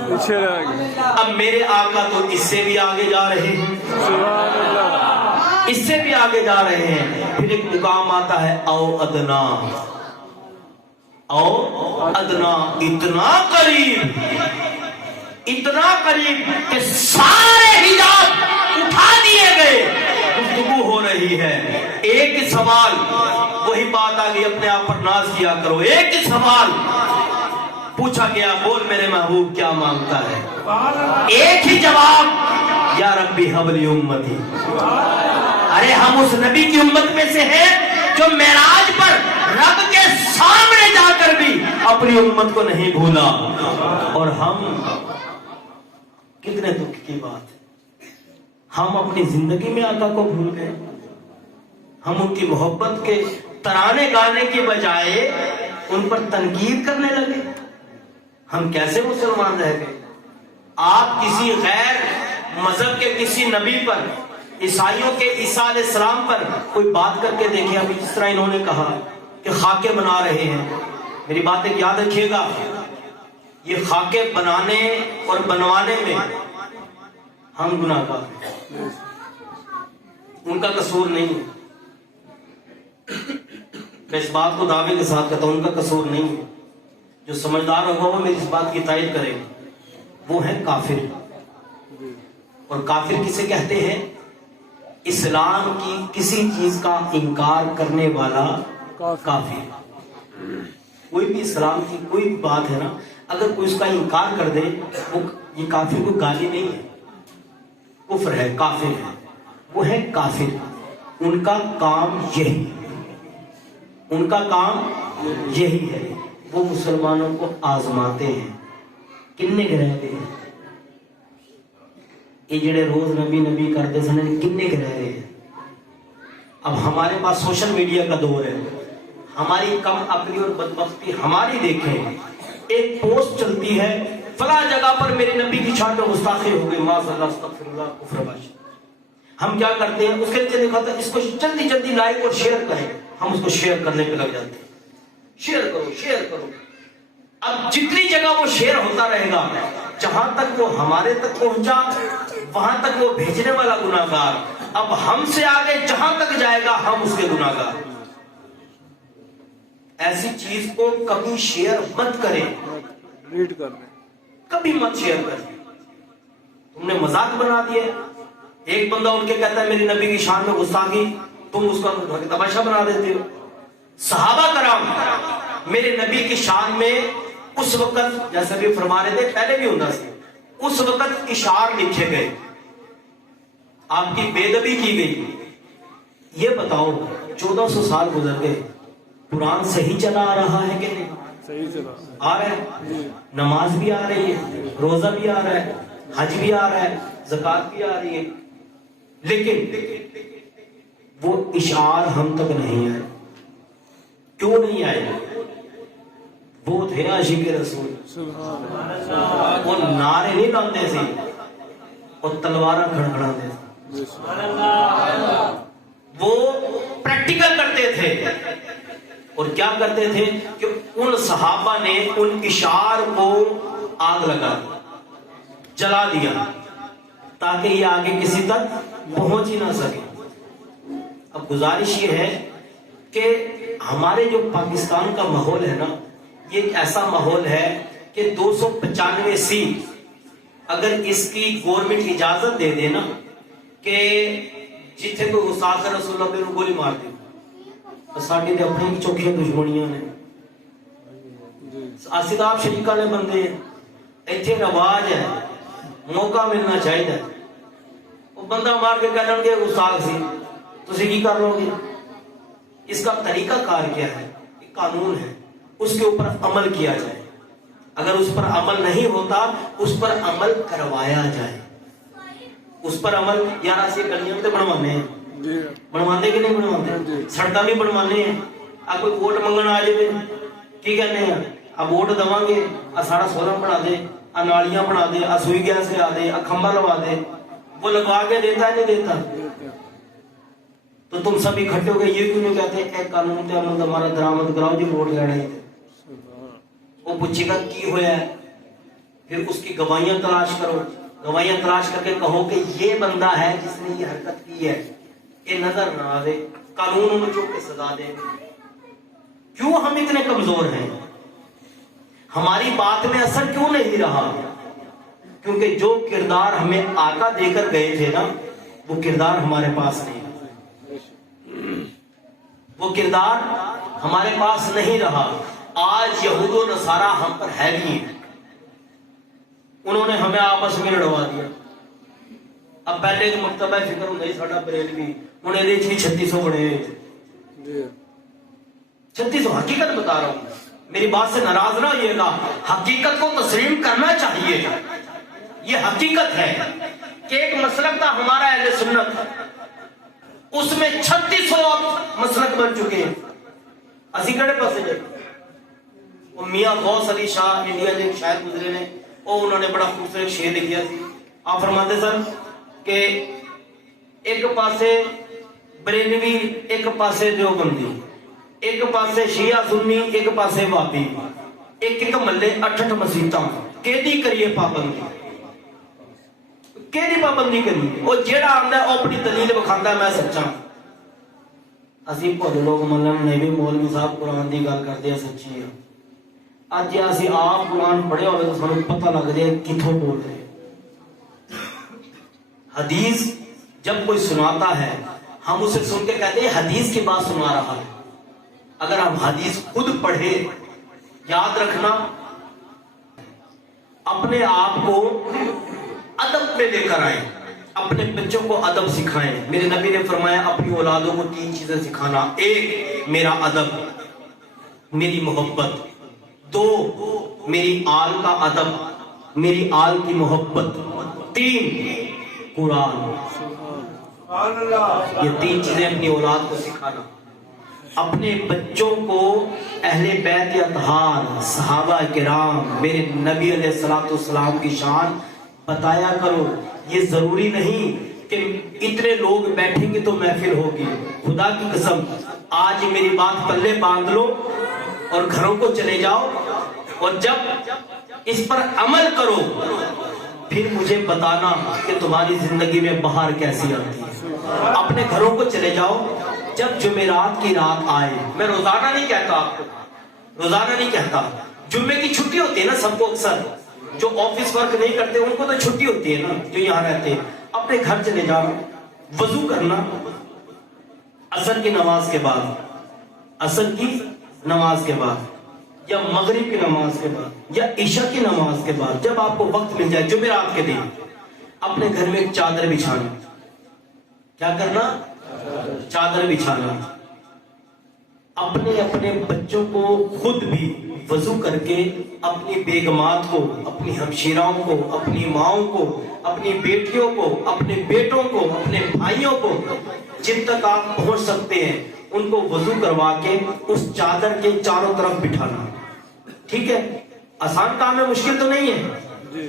پیچھے رہ گئے. اب میرے آقا تو اس سے بھی آگے جا رہے ہیں, سبحان اللہ. اس سے بھی آگے جا رہے ہیں. پھر ایک مقام آتا ہے او ادنا, او ادنا, اتنا قریب کہ سارے حجاب اٹھا دیے گئے, گفتگو ہو رہی ہے. ایک ہی سوال, وہی بات آ گئی, اپنے آپ پر ناز کیا کرو. ایک ہی سوال پوچھا گیا, بول میرے محبوب کیا مانگتا ہے؟ ایک ہی جواب, یا ربی حب لی امتی. ارے ہم اس نبی کی امت میں سے ہیں جو معراج پر رب کے سامنے جا کر بھی اپنی امت کو نہیں بھولا. اور ہم, کتنے دکھ کی بات ہے, ہم اپنی زندگی میں آقا کو بھول گئے. ہم ان کی محبت کے ترانے گانے کی بجائے ان پر تنقید کرنے لگے. ہم کیسے مسلمان رہ گئے؟ آپ کسی غیر مذہب کے کسی نبی پر, عیسائیوں کے عیسیٰ علیہ السلام پر کوئی بات کر کے دیکھیں. ابھی جس طرح انہوں نے کہا کہ خاکے بنا رہے ہیں, میری بات ایک یاد رکھیے گا, یہ خاکے بنانے اور بنوانے میں ہم گناہ گار ہیں, ان کا قصور نہیں ہے. میں اس بات کو دعوے کے ساتھ کہتا ہوں, ان کا قصور نہیں ہے. جو سمجھدار ہوگا وہ میری اس بات کی تائید کرے گا. وہ ہے کافر. اور کافر کسے کہتے ہیں؟ اسلام کی کسی چیز کا انکار کرنے والا کافر. کوئی بھی اسلام کی کوئی بات ہے نا, اگر کوئی اس کا انکار کر دے, وہ یہ کافر کو گالی نہیں ہے, کفر ہے, کافر ہے, وہ ہے کافر. ان کا کام یہی ہے, ان کا کام یہی ہے. وہ مسلمانوں کو آزماتے ہیں. کنے گرہ دے یہ جڑے روز نبی نبی کرتے سن, کنے گرہ رہے ہیں. اب ہمارے پاس سوشل میڈیا کا دور ہے, ہماری کم عقلی اور بدبختی ہماری دیکھیں. ایک پوسٹ چلتی ہے, فلاں جگہ پر میرے نبی کی شان میں گستاخی ہو گئی, معاذ اللہ, استغفر اللہ, کفر باشد. ہم کیا کرتے ہیں, اس کے نیچے لکھا تھا اس کو جلدی جلدی لائک اور شیئر کریں. ہم اس کو شیئر کرنے پہ لگ جاتے ہیں, شیئر کرو شیئر کرو. اب جتنی جگہ وہ شیئر ہوتا رہے گا, جہاں تک وہ ہمارے تک پہنچا وہاں تک وہ بھیجنے والا گناہ گار. اب ہم سے آگے جہاں تک جائے گا ہم اس کے گناہ گار. ایسی چیز کو کبھی شیئر مت کریں, ریڈ کر دیں, کبھی مت شیئر کریں. تم نے مذاق بنا دیا. ایک بندہ اٹھ کے کہتا ہے میری نبی کی شان میں گستاخی, تم اس کا تماشا بنا دیتے ہو. صحابہ کرام میرے نبی کی شان میں اس وقت, جیسا بھی فرما رہے تھے, پہلے بھی ہوتا سی, اس وقت اشعار لکھے گئے, آپ کی بے ادبی کی گئی. یہ بتاؤ 1400 سال گزر گئے, قرآن صحیح چلا آ رہا ہے کہ نہیں؟ صحیح چلا آ رہا ہے. نماز بھی آ رہی ہے, روزہ بھی آ رہا ہے, حج بھی آ رہا ہے, زکات بھی آ رہی ہے, لیکن وہ اشعار ہم تک نہیں آئے. کیوں نہیں آئے؟ وہ تھے عاشق رسول, وہ نعرے نہیں لاتے تھے, اور تلواریں کھڑکھڑاتے تھے. وہ پریکٹیکل کرتے تھے. اور کیا کرتے تھے کہ ان صحابہ نے ان اشعار کو آگ لگا دیا, جلا دیا, تاکہ یہ آگے کسی تک پہنچ ہی نہ سکے. اب گزارش یہ ہے کہ ہمارے جو پاکستان کا ماحول ہے نا, یہ ایک ایسا ماحول ہے کہ 295 سیٹ اگر اس کی گورنمنٹ اجازت دے دے نا کہ جتنے کوئی استاد رسول اللہ پہ گولی مار دے, ساڈے تے اپنی چوکھیاں دشمنیاں نے, آصداب شریکہ نے بندے ہیں, ایتھے رواج ہے, موقع ملنا چاہیے. وہ بندہ مار کے کہہ لیں گے استاد سی, تسی کی کر لو گے؟ اس کا طریقہ کار کیا ہے؟ ایک قانون ہے, اس کے اوپر عمل کیا جائے. اگر اس پر عمل نہیں ہوتا اس پر عمل کروایا جائے. اس پر عمل, یار ایسے گلیاں تے بنوانے ہیں, بنوانے کہ نہیں بنوانے, سڑکاں بھی بنوانے ہیں. اب کوئی ووٹ منگن آ جائے کی کہنے ہیں, اب ووٹ دواں گے, سارا سولہ بنا دے, نالیاں بنا دے, سوئی گیس لیا دے, کھمبا لگوا دے. وہ لگوا کے دیتا ہے نہیں دیتا؟ تو تم سب اکٹھے ہو گئے, یہ کیوں نہیں کہتے اے قانون تے عمل ہمارا درامد کراؤ جو ووٹ لینا ہے؟ وہ پوچھے گا کی ہوا ہے, پھر اس کی گواہیاں تلاش کرو، گواہیاں تلاش کر کے کہو کہ یہ بندہ ہے جس نے یہ حرکت کی ہے، یہ نظر نہ آئے، قانون انہوں چوک کے سزا دے۔ کیوں ہم اتنے کمزور ہیں؟ ہماری بات میں اثر کیوں نہیں رہا؟ کیونکہ جو کردار ہمیں آقا دے کر گئے تھے نا، وہ کردار ہمارے پاس نہیں، وہ کردار ہمارے پاس نہیں رہا۔ آج یہود و نصارہ ہم پر ہیوی ہیں، انہوں نے ہمیں آپس میں لڑوا دیا۔ اب پہلے ایک مکتبہ فکر ہوں ساڈا بریلوی، انہیں دے 3600 بڑے، 3600 حقیقت بتا رہا ہوں، میری بات سے ناراض نہ ہوئیے گا، حقیقت کو تسلیم کرنا چاہیے۔ یہ حقیقت ہے کہ ایک مسلک تھا ہمارا اہل سنت، اس میں 3600 مسلک بن چکے ہیں۔ اسی کڑے پاسے جائے میاں غوث علی شاہ انڈیا کے شاعر گزرے نے، انہوں نے بڑا خوبصورت شعر لکھیا سی۔ آپ فرماتے سن کہ ایک پاسے بریلوی، ایک پاسے دیوبندی، ایک پاسے شیعہ سنی، ایک پاسے وابی، ایک ایک ملے 8 مسیتاں، کیدی کریے پابندی، کیدی پابندی کریے؟ وہ جیڑا آندا ہے وہ اپنی دلیل بکھاندا ہے میں سچا۔ اسی بھولے لوگ ملن نے بھی مولوی صاحب قرآن دی گل کردے ہیں سچی ہے۔ اج جے اسی آپ قرآن پڑھے ہوئے تو سانوں پتہ لگ جائے کتھوں بول رہے ہیں۔ حدیث جب کوئی سناتا ہے ہم اسے سن کے کہتے ہیں حدیث کی بات سنا رہا ہے۔ اگر ہم حدیث خود پڑھے، یاد رکھنا اپنے آپ کو ادب پہ لے کر آئیں، اپنے بچوں کو ادب سکھائیں۔ میرے نبی نے فرمایا اپنی اولادوں کو 3 چیزیں سکھانا، 1 میرا ادب، میری محبت، 2 میری آل کا ادب، میری آل کی محبت، 3 قرآن۔ یہ 3 چیزیں اپنی اولاد کو سکھانا۔ اپنے بچوں کو اہل بیت اطہار، صحابہ کرام، میرے نبی علیہ الصلوۃ والسلام کی شان بتایا کرو۔ یہ ضروری نہیں کہ اتنے لوگ بیٹھیں گے تو محفل ہوگی۔ خدا کی قسم آج میری بات پلے باندھ لو اور گھروں کو چلے جاؤ، اور جب اس پر عمل کرو پھر مجھے بتانا کہ تمہاری زندگی میں بہار کیسی آتی ہے۔ اپنے گھروں کو چلے جاؤ، جب جمعرات کی رات آئے، میں روزانہ نہیں کہتا آپ کو، روزانہ نہیں کہتا، جمعے کی چھٹی ہوتی ہے نا سب کو، اکثر جو آفس ورک نہیں کرتے ان کو تو چھٹی ہوتی ہے نا، جو یہاں رہتے ہیں، اپنے گھر چلے جاؤ، وضو کرنا عصر کی نماز کے بعد، عصر کی نماز کے بعد یا مغرب کی نماز کے بعد یا عشاء کی نماز کے بعد، جب آپ کو وقت مل جائے جمعرات کے دن، اپنے گھر میں ایک چادر بچھانا۔ کیا کرنا؟ چادر بچھانا۔ اپنے بچوں کو خود بھی وضو کر کے اپنی بیگمات کو، اپنی ہمشیراؤں کو، اپنی ماؤں کو، اپنی بیٹیوں کو، اپنے بیٹوں کو، اپنے بھائیوں کو، جن تک آپ پہنچ سکتے ہیں ان کو وضو کروا کے اس چادر کے چاروں طرف بٹھانا۔ ٹھیک ہے؟ آسان کام ہے، مشکل تو نہیں ہے۔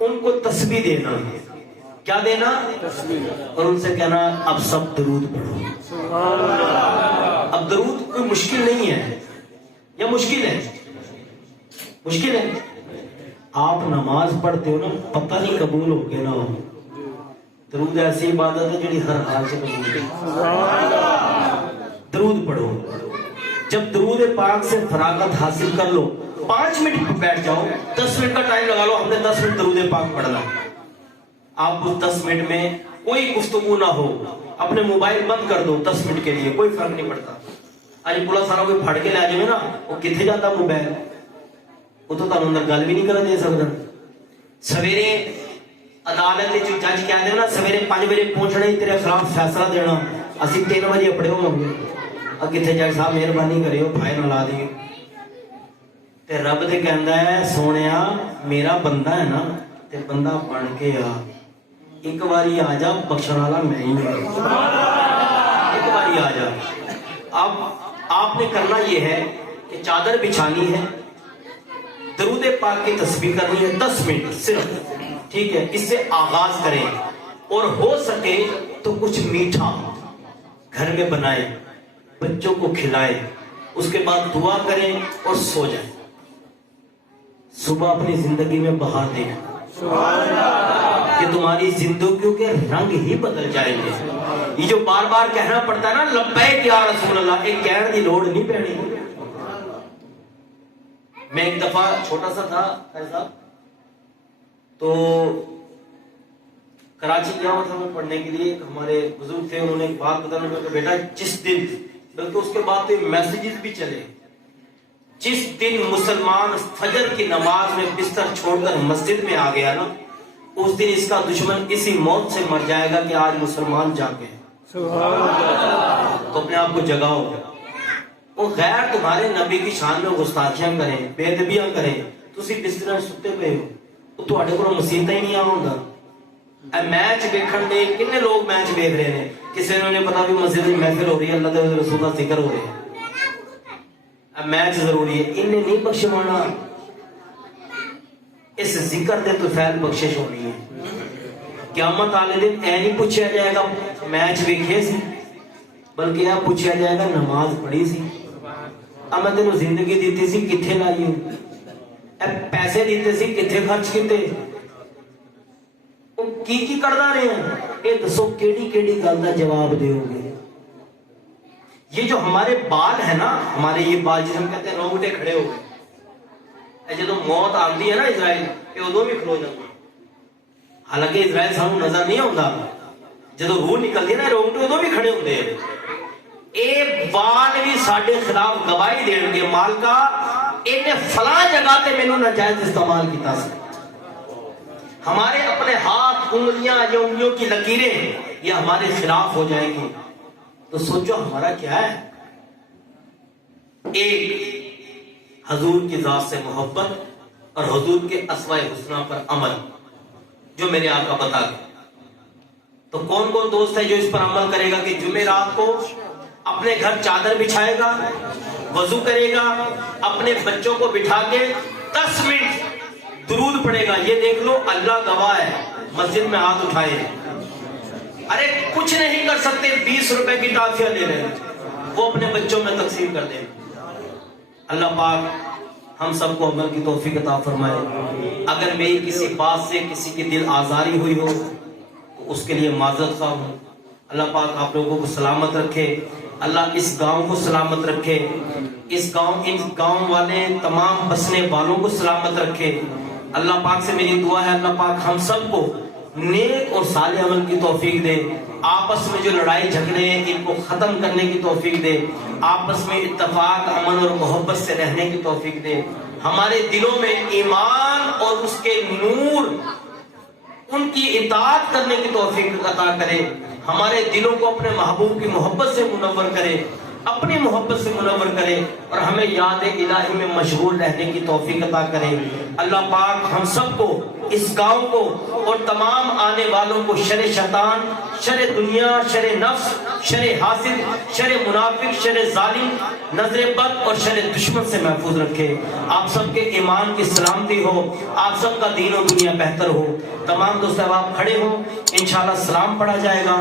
ان کو تسبیح دینا۔ کیا دینا؟ تسبیح۔ اور ان سے کہنا اب سب درود پڑھو۔ اب درود کوئی مشکل نہیں ہے، یا مشکل ہے؟ مشکل ہے۔ آپ نماز پڑھتے ہو نا، پتہ نہیں قبول ہو کے نہ ہو، درود ایسی عبادت ہے جڑی ہر حال سے قبول ہے۔ درود پڑھو۔ جب درود پاک سے فراغت حاصل کر لو، 5 منٹ بیٹھ جاؤ، 10 منٹ کا ٹائم لگا لو، ہم نے 10 منٹ درود پاک پڑھنا۔ آپ اس 10 منٹ میں کوئی گفتگو نہ ہو، اپنے موبائل بند کر دو 10 منٹ کے لیے، کوئی فرق نہیں پڑتا۔ آج پورا سارا کوئی پھڑ کے لے جائے نا، وہ کتنے جاتا موبائل، وہ تو تمہیں اندر گل بھی نہیں کر دے سکتا۔ سویرے عدالت جو جج کہہ دے نا سویرے 5 بجے پہنچنا ہی تیرے خلاف فیصلہ دینا، اسی 3 بجے اپڑے ہوں گے، اب کتنے جج صاحب مہربانی کرے ہو بھائی نہ لا دیے۔ تے رب تے کہندا ہے سونیا میرا بندہ ہے نا، تے بندہ بن کے آ، ایک باری آ جا، بخشن والا میں ہی ہوں، ایک باری آ جا۔ اب آپ نے کرنا یہ ہے کہ چادر بچھانی ہے، درود پاک کی تسبیح کرنی ہے 10 منٹ صرف، ٹھیک ہے؟ اس سے آغاز کریں، اور ہو سکے تو کچھ میٹھا گھر میں بنائیں، بچوں کو کھلائیں، اس کے بعد دعا کریں اور سو جائیں۔ صبح اپنی زندگی میں بہار دیکھنا کہ تمہاری زندگیوں کے رنگ ہی بدل جائیں گے. یہ جو بار بار کہنا پڑتا ہے نا لبیک یا رسول اللہ، ایک کہنے کی لوڑ نہیں پڑنی. میں ایک دفعہ چھوٹا سا تھا ایسا، تو کراچی گیا ہوا تھا میں پڑھنے کے لیے. ہمارے بزرگ تھے، انہوں نے ایک بات بتانا کہ بیٹا جس دن، بلکہ اس کے بعد تو میسیجز بھی چلے، جس دن مسلمان فجر کی نماز میں بستر چھوڑ کر مسجد میں آ گیا نا، اس دن اس کا دشمن اسی موت سے مر جائے گا کہ آج مسلمان جاگے. تو اپنے آپ کو جگاؤ. وہ غیر تمہارے نبی کی شان میں گستاخیاں کریں، بے ادبیاں کریں، تسی بستر ستے پے ہو، تو تواڈے کول مسیطہ ہی نہیں آوندا. اے میچ دیکھن دے کتنے لوگ میچ دیکھ رہے ہیں، کسی نے نہیں پتا بھی مسجد میں محفل ہو رہی ہے، اللہ کے رسول کا ذکر ہو رہا ہے. میچ ضروری ہے، انہیں نہیں بخشوانا. اس ذکر دے تو فیل بخشش ہونی ہے. قیامت والے دن اے نہیں پوچھا جائے گا میچ ویکھے سی، بلکہ یہ پوچھا جائے گا نماز پڑھی سی، اب میں تینوں زندگی دیتی سی کتھے لائی ہوں، اے پیسے دیتے سی کتھے خرچ کیتے، کی کردا رہے ہیں، یہ دسو کیڑی کیڑی گل دا جواب دیو گے. یہ جو ہمارے بال ہے نا، ہمارے یہ بال جسے ہم کہتے ہیں رونگٹے کھڑے ہو گئے، جب موت آتی ہے نا اسرائیل یہ ادو بھی کھلو جاتا. حالانکہ اسرائیل سانو نظر نہیں آتا، جب روح نکلتی ہے نا رونگٹے ادو بھی کھڑے ہوتے ہیں. اے بال بھی ساڈے خلاف گواہی دین گے، مالکا انہیں فلاں جگہ تے مینوں ناجائز استعمال کیتا سی. ہمارے اپنے ہاتھ، انگلیاں یا انگلیوں کی لکیریں یہ ہمارے خلاف ہو جائیں گی. تو سوچو ہمارا کیا ہے. ایک حضور کی ذات سے محبت اور حضور کے اسماء حسنہ پر عمل جو میرے آقا بتا گئے. تو کون کون دوست ہے جو اس پر عمل کرے گا کہ جمعرات کو اپنے گھر چادر بچھائے گا، وضو کرے گا، اپنے بچوں کو بٹھا کے 10 منٹ درود پڑھے گا. یہ دیکھ لو اللہ گواہ ہے، مسجد میں ہاتھ اٹھائے. ارے کچھ نہیں کر سکتے، 20 روپے کی ٹافیاں لے رہے ہیں، وہ اپنے بچوں میں تقسیم کر دیں. اللہ پاک ہم سب کو عمل کی توفیق عطا فرمائے. اگر میری کسی بات سے کسی کی دل آزاری ہوئی ہو تو اس کے لیے معذرت خواہ ہوں. اللہ پاک آپ لوگوں کو سلامت رکھے، اللہ اس گاؤں کو سلامت رکھے، ان گاؤں والے تمام بسنے والوں کو سلامت رکھے. اللہ پاک سے میری دعا ہے اللہ پاک ہم سب کو نیک اور صالح عمل کی توفیق دے. آپس میں جو لڑائی جھگڑے ہیں ان کو ختم کرنے کی توفیق دے. آپس میں اتفاق، امن اور محبت سے رہنے کی توفیق دے. ہمارے دلوں میں ایمان اور اس کے نور، ان کی اطاعت کرنے کی توفیق عطا کرے. ہمارے دلوں کو اپنے محبوب کی محبت سے منور کرے، اپنی محبت سے منور کرے، اور ہمیں یاد الہی میں مشغول رہنے کی توفیق عطا کرے. اللہ پاک ہم سب کو، اس گاؤں کو اور تمام آنے والوں کو شر شیطان، شر دنیا، شر نفس، شر حاسد، شر منافق، شر ظالم، نظر بد اور شر دشمن سے محفوظ رکھے. آپ سب کے ایمان کی سلامتی ہو، آپ سب کا دین و دنیا بہتر ہو. تمام دوست احباب کھڑے ہوں، انشاءاللہ سلام پڑھا جائے گا.